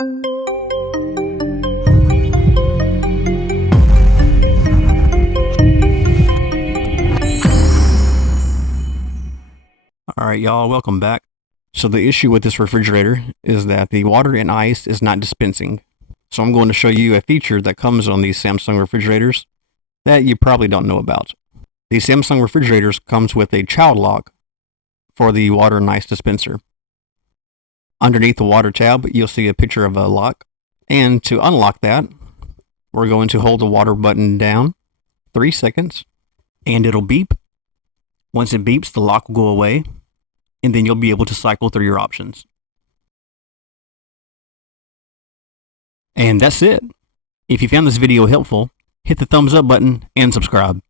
Alright y'all, welcome back. So the issue with this refrigerator is that the water and ice is not dispensing. So I'm going to show you a feature that comes on these Samsung refrigerators that you probably don't know about. These Samsung refrigerators comes with a child lock for the water and ice dispenser. Underneath the water tab, you'll see a picture of a lock. And to unlock that, we're going to hold the water button down 3 seconds and it'll beep. Once it beeps, the lock will go away and then you'll be able to cycle through your options. And that's it. If you found this video helpful, hit the thumbs up button and subscribe.